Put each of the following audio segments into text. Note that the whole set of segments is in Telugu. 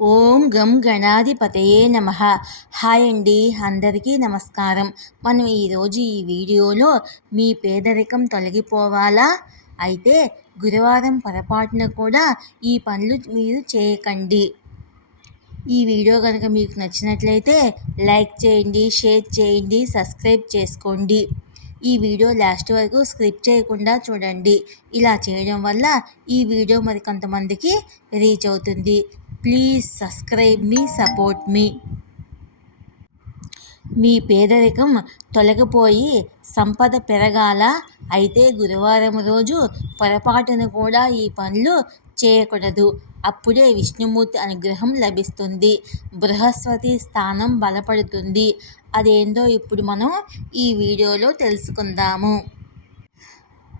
ఓం గం గణాధిపతయే నమః. హాయ్ అండి, అందరికీ నమస్కారం. మనం ఈరోజు ఈ వీడియోలో మీ పేదరికం తొలగిపోవాలా? అయితే గురువారం పొరపాటున కూడా ఈ పనులు మీరు చేయకండి. ఈ వీడియో కనుక మీకు నచ్చినట్లయితే లైక్ చేయండి, షేర్ చేయండి, సబ్స్క్రైబ్ చేసుకోండి. ఈ వీడియో లాస్ట్ వరకు స్కిప్ చేయకుండా చూడండి. ఇలా చేయడం వల్ల ఈ వీడియో మరి కొంతమందికి రీచ్ అవుతుంది. ప్లీజ్ సబ్స్క్రైబ్ మీ, సపోర్ట్ మీ. మీ పేదరికం తొలగిపోయి సంపద పెరగాల? అయితే గురువారం రోజు పొరపాటున కూడా ఈ పనులు చేయకూడదు. అప్పుడే విష్ణుమూర్తి అనుగ్రహం లభిస్తుంది. బృహస్పతి స్థానం బలపడుతుంది. అదేందో ఇప్పుడు మనం ఈ వీడియోలో తెలుసుకుందాము.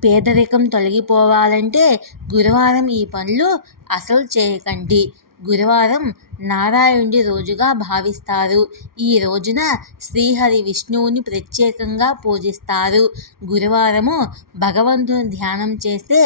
పేదరికం తొలగిపోవాలంటే గురువారం ఈ పనులు అసలు చేయకండి. గురువారం నారాయణుడి రోజుగా భావిస్తారు. ఈ రోజున శ్రీహరి విష్ణువుని ప్రత్యేకంగా పూజిస్తారు. గురువారము భగవంతుని ధ్యానం చేస్తే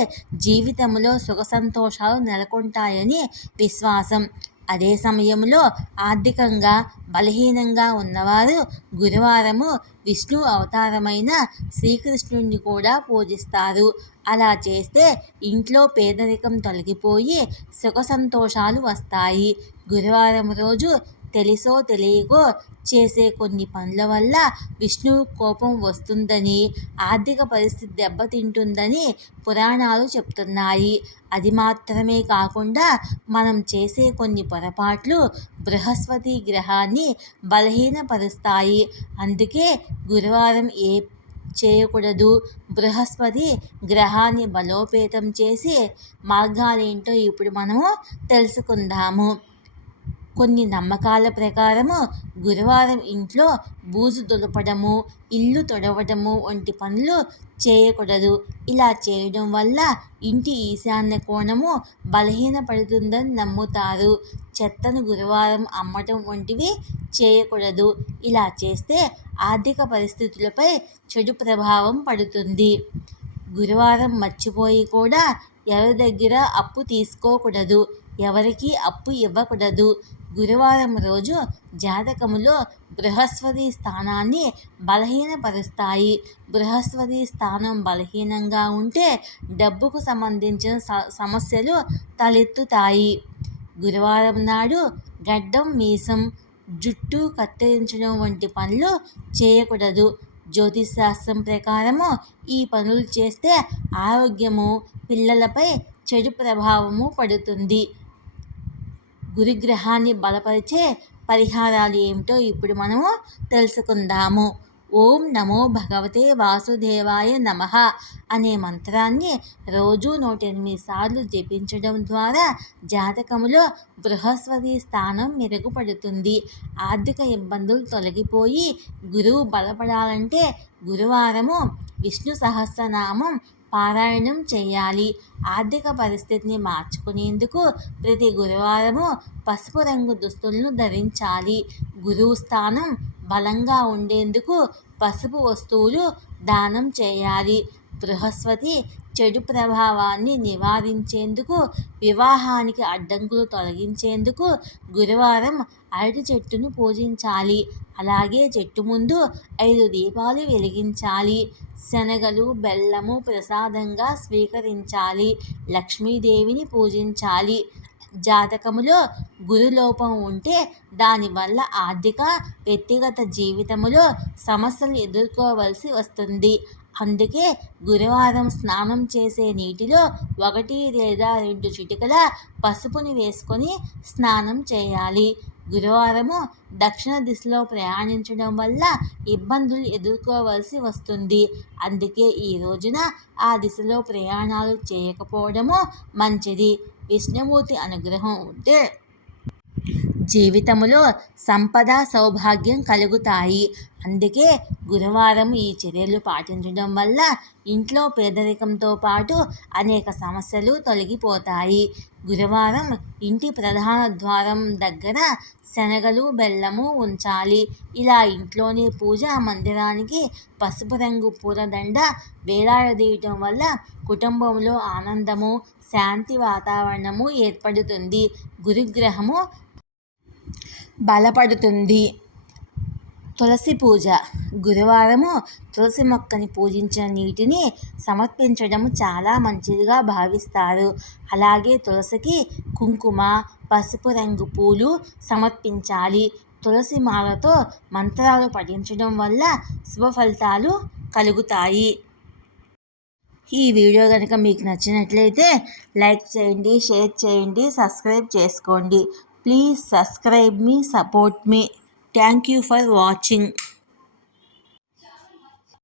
జీవితంలో సుఖ సంతోషాలు నెలకొంటాయని విశ్వాసం. అదే సమయంలో ఆర్థికంగా బలహీనంగా ఉన్నవారు గురువారము విష్ణు అవతారమైన శ్రీకృష్ణుడిని కూడా పూజిస్తారు. అలా చేస్తే ఇంట్లో పేదరికం తొలగిపోయి సుఖ సంతోషాలు వస్తాయి. గురువారం రోజు తెలిసో తెలియకో చేసే కొన్ని పనుల వల్ల విష్ణువు కోపం వస్తుందని, ఆర్థిక పరిస్థితి దెబ్బతింటుందని పురాణాలు చెప్తున్నాయి. అది మాత్రమే కాకుండా మనం చేసే కొన్ని పొరపాట్లు బృహస్పతి గ్రహాన్ని బలహీనపరుస్తాయి. అందుకే గురువారం చేయకూడదు. బృహస్పతి గ్రహాన్ని బలోపేతం చేసే మార్గాలేంటో ఇప్పుడు మనము తెలుసుకుందాము. కొన్ని నమ్మకాల ప్రకారము గురువారం ఇంట్లో బూజు దులపడము, ఇల్లు తొడవడము వంటి పనులు చేయకూడదు. ఇలా చేయడం వల్ల ఇంటి ఈశాన్య కోణము బలహీనపడుతుందని నమ్ముతారు. చెత్తను గురువారం అమ్మటం వంటివి చేయకూడదు. ఇలా చేస్తే ఆర్థిక పరిస్థితులపై చెడు ప్రభావం పడుతుంది. గురువారం మర్చిపోయి కూడా ఎవరి దగ్గర అప్పు తీసుకోకూడదు. ఎవరికి అప్పు ఇవ్వకూడదు. గురువారం రోజు జాతకములో బృహస్పతి స్థానాన్ని బలహీనపరుస్తాయి. బృహస్పతి స్థానం బలహీనంగా ఉంటే డబ్బుకు సంబంధించిన సమస్యలు తలెత్తుతాయి. గురువారం నాడు గడ్డం, మీసం, జుట్టు కత్తిరించడం వంటి పనులు చేయకూడదు. జ్యోతిషశాస్త్రం ప్రకారము ఈ పనులు చేస్తే ఆరోగ్యము, పిల్లలపై చెడు ప్రభావము పడుతుంది. గురుగ్రహాన్ని బలపరిచే పరిహారాలు ఏమిటో ఇప్పుడు మనము తెలుసుకుందాము. ఓం నమో భగవతే వాసుదేవాయ నమః అనే మంత్రాన్ని రోజు 108 సార్లు జపించడం ద్వారా జాతకములో బృహస్పతి స్థానం మెరుగుపడుతుంది. ఆర్థిక ఇబ్బందులు తొలగిపోయి గురువు బలపడాలంటే గురువారము విష్ణు సహస్రనామం పారాయణం చేయాలి. ఆర్థిక పరిస్థితిని మార్చుకునేందుకు ప్రతి గురువారము పసుపు రంగు దుస్తులను ధరించాలి. గురువు స్థానం బలంగా ఉండేందుకు పసుపు వస్తువులు దానం చేయాలి. బృహస్పతి చెడు ప్రభావాన్ని నివారించేందుకు, వివాహానికి అడ్డంకులు తొలగించేందుకు గురువారం అరటి చెట్టును పూజించాలి. అలాగే చెట్టు ముందు 5 దీపాలు వెలిగించాలి. శనగలు, బెల్లము ప్రసాదంగా స్వీకరించాలి. లక్ష్మీదేవిని పూజించాలి. జాతకములో గురులోపం ఉంటే దానివల్ల ఆర్థిక, వ్యక్తిగత జీవితములో సమస్యలు ఎదుర్కోవలసి వస్తుంది. అందుకే గురువారం స్నానం చేసే నీటిలో 1 లేదా 2 చిటికల పసుపుని వేసుకొని స్నానం చేయాలి. గురువారము దక్షిణ దిశలో ప్రయాణించడం వల్ల ఇబ్బందులు ఎదుర్కోవలసి వస్తుంది. అందుకే ఈ రోజున ఆ దిశలో ప్రయాణాలు చేయకపోవడము మంచిది. విష్ణుమూర్తి అనుగ్రహం ఉంటే జీవితములో సంపద, సౌభాగ్యం కలుగుతాయి. అందుకే గురువారం ఈ చర్యలు పాటించడం వల్ల ఇంట్లో పేదరికంతో పాటు అనేక సమస్యలు తొలగిపోతాయి. గురువారం ఇంటి ప్రధాన ద్వారం దగ్గర శనగలు, బెల్లము ఉంచాలి. ఇలా ఇంట్లోని పూజా మందిరానికి పసుపు రంగు పూలదండ వేలాడదీయటం వల్ల కుటుంబంలో ఆనందము, శాంతి వాతావరణము ఏర్పడుతుంది. గురుగ్రహము బలపడుతుంది. తులసి పూజ. గురువారము తులసి మొక్కని పూజించిన నీటిని సమర్పించడం చాలా మంచిదిగా భావిస్తారు. అలాగే తులసికి కుంకుమ, పసుపు రంగు పూలు సమర్పించాలి. తులసి మాలతో మంత్రాలు పఠించడం వల్ల శుభ ఫలితాలు కలుగుతాయి. ఈ వీడియో కనుక మీకు నచ్చినట్లయితే లైక్ చేయండి, షేర్ చేయండి, సబ్స్క్రైబ్ చేసుకోండి. Please subscribe me, support me. Thank you for watching.